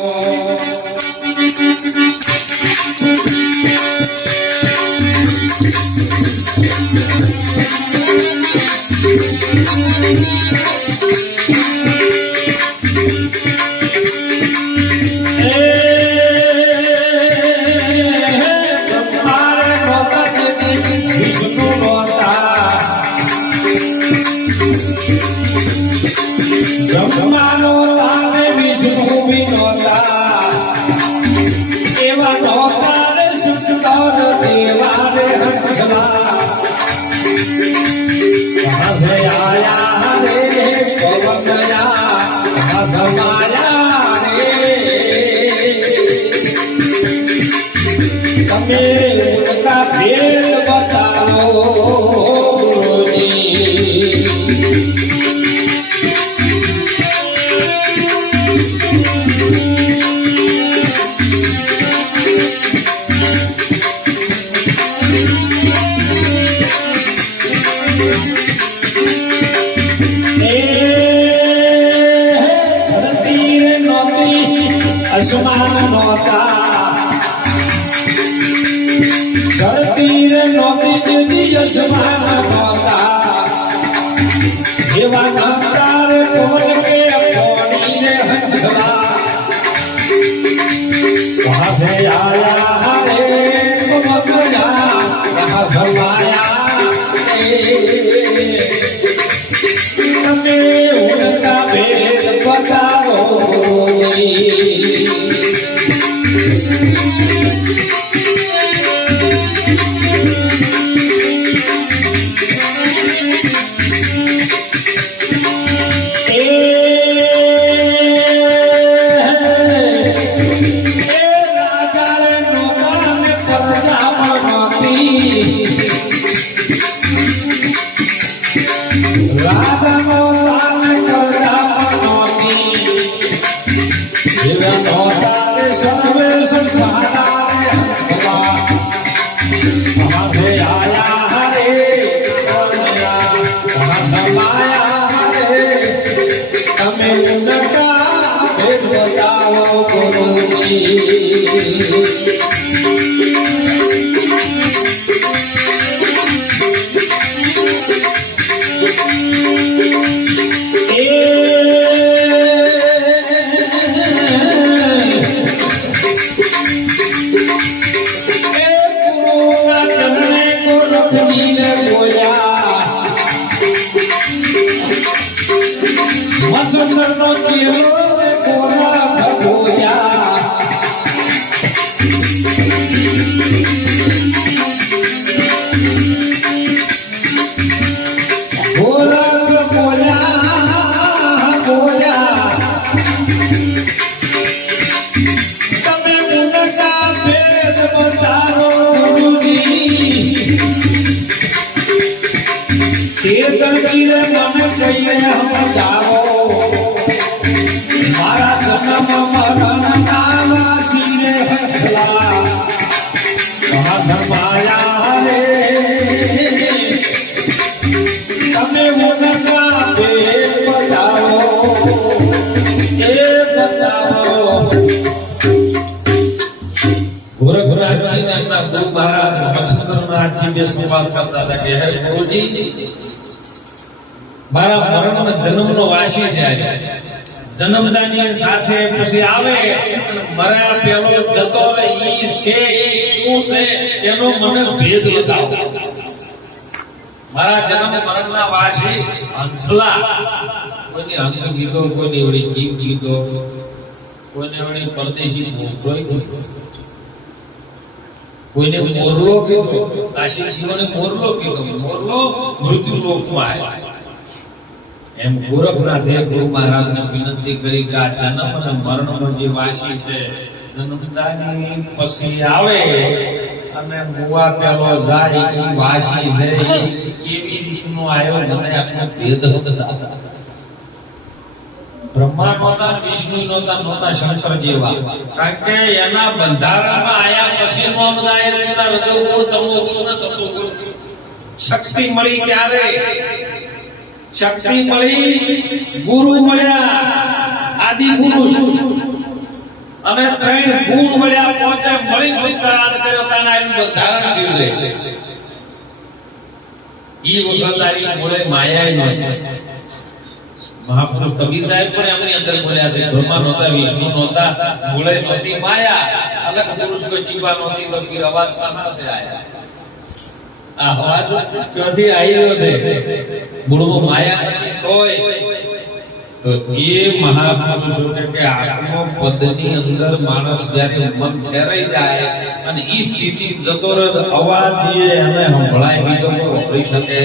મારે કહાં Shakti તકદીરે મને કહીએ સમજાવો મારા જન્મ મરણ ના વાસી રે હકલા કહા સમાયા રે તમે મુનકા ભેદ બતાવો ગોરખનાથજી ને ગુરુ મહારાજ મત્સ્યનાથજી બે સંવાદ કરતા હતા હે ગુરુજી મારા મરણનો જન્મનો વાસી છે. જન્મદાની સાથે પછી આવે મારા પેલો જતો ઈ છે શું છે, એનો મને ભેદ બતાવો. મારા જન્મ મરણના વાસી હંસલા. કોઈની હંસ ગીતો કોઈની વળી કીમ ગીતો કોઈને વળી પરદેશી ભૂખોય કોઈને મોરલો કીધો કાશી શિવને મોરલો કીધો મોરલો મૃત્યુ લોકમાં આવ્યો. એમ ગોરખનાથે ગુરુ મહારાજને વિનંતી કરી કે આ જન્મ અને મરણનો જે વાસી છે જન્મતાની પછી આવે અને મુવા પેલો જાય એ વાસી છે કેવી રીતનો આવ્યો મને આપણે ભેદ બ્રહ્મા નહોતા વિષ્ણુ નહોતા નહોતા શંકર જેવા કારણ કે એના બંધારણમાં આયા પછી નો બધા તમો ગુણ શક્તિ મળી ત્યારે શક્તિ મળી ગુરુ મળ્યા, આદિ પુરુષ. અને ત્રણ ગુણ મળ્યા પહોંચે મળી વિસ્તાર કર્યો, તાના આનું ધારણ થયું છે. ઈ વખત મોળે માયા નહોતી. મહાપુરુષ કબીર સાહેબ પણ એમની અંદર બોલ્યા છે, બ્રહ્મા નહોતા, વિષ્ણુ નહોતા મૂળે નહોતી માયા. અલગ પુરુષ કોઈ ચીવા નહોતી, તો અવાજ સે આયા આ અવાજ ક્યાંથી આવ્યો છે? મૂળમાં માયા તોય. તો એ મહાપુરુષો કે આત્મો પદની અંદર માણસ જ્યારે મન ઠેરાઈ જાય અને ઈ સ્થિતિ જતો રહે અવાજ જે એને સંભળાય બીજો હોઈ શકે.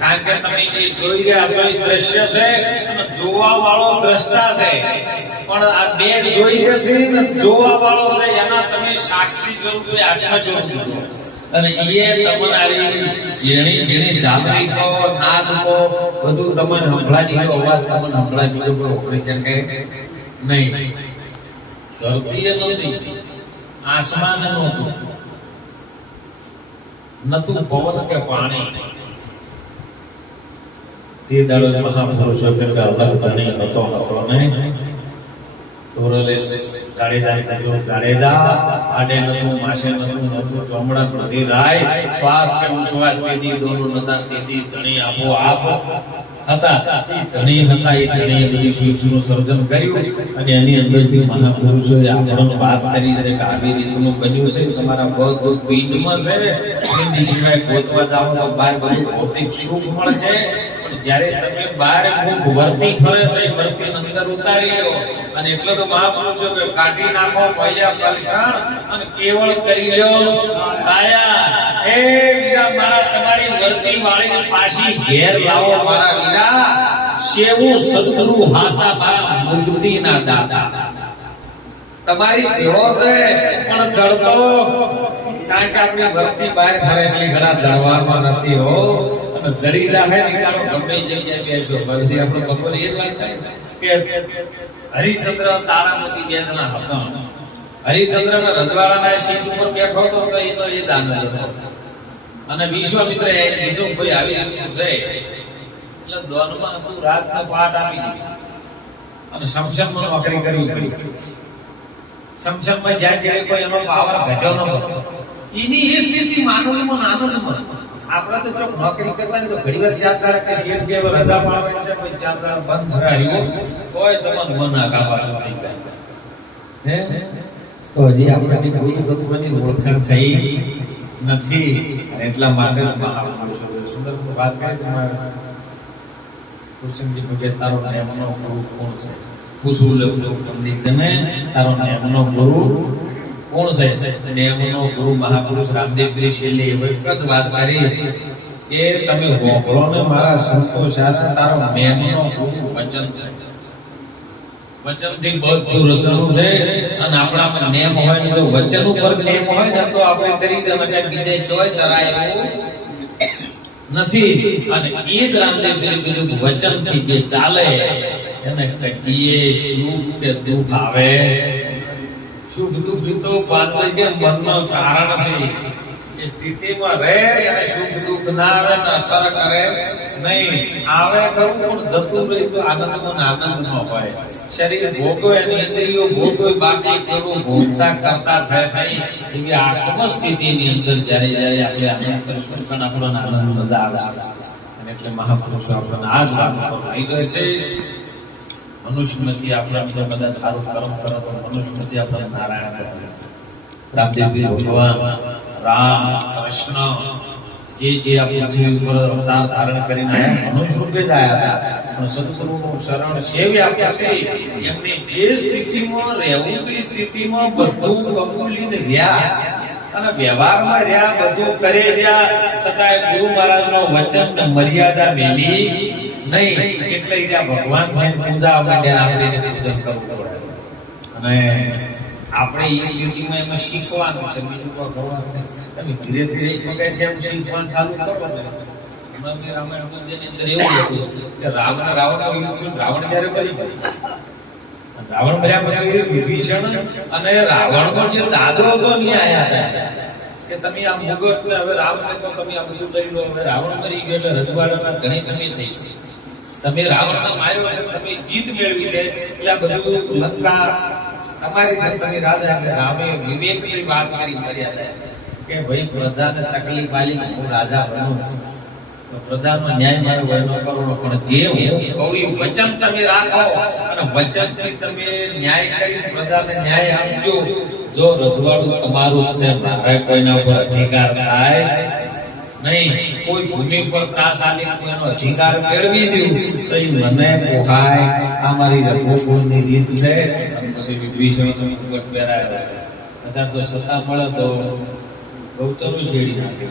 કારણ કે તમે જે જોઈ રહ્યા છો એ દ્રશ્ય છે જોવા વાળો દ્રષ્ટા છે. પણ આ બે જોઈ રહ્યા છે જોવા વાળો છે એના તમે સાક્ષી જરૂર એ આત્મા જુઓ. અને એ તમારી જેણી જેણી જાતરી કહો નાદ કહો બધું તમને સંભળાય ગયો અવાજ તમને સંભળાય બીજો કોઈ હોઈ શકે નહીં. ધરતી એ નહોતી આસમાન એ નહોતું. નતું પવન કે પાણી. તે દાડો મહાપુરુષો કે અલગ ધણી હતો હતો નહીં. તોરલે હતા. સર્જન કર્યું અને એની અંદરથી મહાપુરુષોએ આપણને વાત કરી છે કે આવી રીતનું બન્યું છે. તમારા બધું પિંડમાં છે એની સિવાય ગોતવા જાઓ તો બાર બધું ભૌતિક સુખ મળશે પણ તમે બાર ખૂબ વર્તી ફરે છે વર્તી અંદર ઉતારી લો. અને એટલે તો મહાપુરુષો કે કાઢી નાખો, ભૈયા પરેશાન અને કેવળ કરી લો. કાયા એ વીરા મારા, તમારી વર્તી વાળી પાછી ઘેર લાવો મારા વીરા સેવું સદગુરુ હાચા મારા મુક્તિના દાદા. તમારી કેવો છે, પણ જડતો કારણ કે આપણી ભક્તિ બહાર ફરે, એટલી ઘણા દરબારમાં નથી હો. અને જરી જાહે નીકાળો ગમે જગ્યાએ બેસો. ભક્તિ આપણે બપોરે એ વાત થાય કે હરિચંદ્ર તારામતી બેદના હતા હરિચંદ્ર ને રજવાડાના સીટ ઉપર બેઠો હતો તો એનો એ દાન અને વિશ્વામિત્ર એ કીધું ભાઈ આવી છે એટલે દોનમાં હતું રાતનો પાઠ આપી અને શમશમમાં નોકરી સમસમમાં જ્યાં કોઈ એનો પાવર ઘટ્યો નતો એની એ સ્થિતિ માનવમાં આનંદમાં આપણે તો જો નોકરી ઓળખાણ થઈ નથી. એટલા માટે જ મહાપુરુષોએ સુંદર વાત કરી કુસુમજી કે તારો નેમનો ગુરુ કોણ છે? પૂછવું તમને તમે તારો નેમનો ગુરુ કોણ છે? નેમનો ગુરુ મહાપુરુષ રામદેવગીરી એવી એક વાત કરી કે તમે હોભળો ને મારા સંતો સાથે તારો નેમનો ગુરુ વચન છે. વચનથી બધું રચનું છે અને આપણામાં નેમ હોય ને જો વચન ઉપર નેમ હોય ને તો આપણે તરી જવાના બીજે જોઈ તરાય નથી. અને એ જ રામદેવ બીજું કીધું વચન જે ચાલે એને કહીએ, સુખ કે દુઃખ આવે. સુખ દુઃખ તો પાત્ર કે મનનો કારણ છે. એ સ્થિતિમાં રહે અને સુખ દુઃખ ના આવે ને અસર કરે નહીં. આવે કહું પણ જતું રહે તો આનંદ ને આનંદ ન હોય. શરીર ભોગવે એની ઇન્દ્રિયો ભોગવે, બાકી કરવું ભોગતા કરતા છે નહીં. એવી આત્મ સ્થિતિની અંદર જ્યારે જ્યારે આપણે આપણે કરીશું પણ આપણને આનંદ મજા આવે અને એટલે મહાપુરુષો આપણને આ જ વાત આવી લઈ છે. મનુષ્યમાંથી આપણે આપણે બધા સારું કર્મ કરો તો મનુષ્યમાંથી આપણે નારાયણ રામદેવજી, ભગવાન, રામ, કૃષ્ણ, જે જે આ પૃથ્વી ઉપર અવતાર ધારણ કરીને આવ્યા મનુષ્ય રૂપે જ આવ્યા હતા. પણ સદગુરુનું શરણ સેવી આપ્યા છે. એમને જે સ્થિતિમાં રહેવું તે સ્થિતિમાં બધું કબૂલીને રહ્યા. અને વ્યવહારમાં રહ્યા, બધું કરે રહ્યા. છતાંય ગુરુ મહારાજનો વચન મર્યાદા મેલી. નહીં, એટલે ત્યાં ભગવાન પડે અને આપણે એ એમાં શીખવાનું છે, બીજું કોઈ કરવાનું નથી. તમે ધીરે ધીરે એક જેમ શીખવાનું ચાલુ કરો ને રાવણ રાવણ. રાવણ રાવણ મર્યા પછી વિભીષણ અને રાવણનો જે દાદો હતો ને આયા તમે આ મુગટ હવે રાવણ તમે આ બધું કરી લો, હવે રાવણ મરી ગયો એટલે રજવાડાના ઘણી કમી થઈ ગઈ તમે રાવણને માર્યો છે, તમે જીત મેળવી છે, એટલે બધું લંકા અમારી સત્તાની રાજા એટલે રામે વિવેકની વાત કરી, મર્યાદા. કે ભાઈ, પ્રજાને તકલીફ આલી હું રાજા બનું? પ્રજાનો ન્યાય મારો વહેલો કરવો પણ જે હું વચન તમે રાખો અને વચનથી તમે ન્યાય કરી, પ્રજાને ન્યાય આપજો. જો રજવાડું તમારું છે, મારે કોઈના ઉપર અધિકાર થાય નહીં, કોઈ ભૂમિ પર ત્રાસ આલી અધિકાર મેળવી દઉં, તો એ મને પોહાય, આ મારી રઘુકુળની રીત છે. પછી વિભીષણ સંકટ પહેરાયેલા છે. અત્યારે તો સત્તા મળે તો ગૌતમ છેડી નાખે.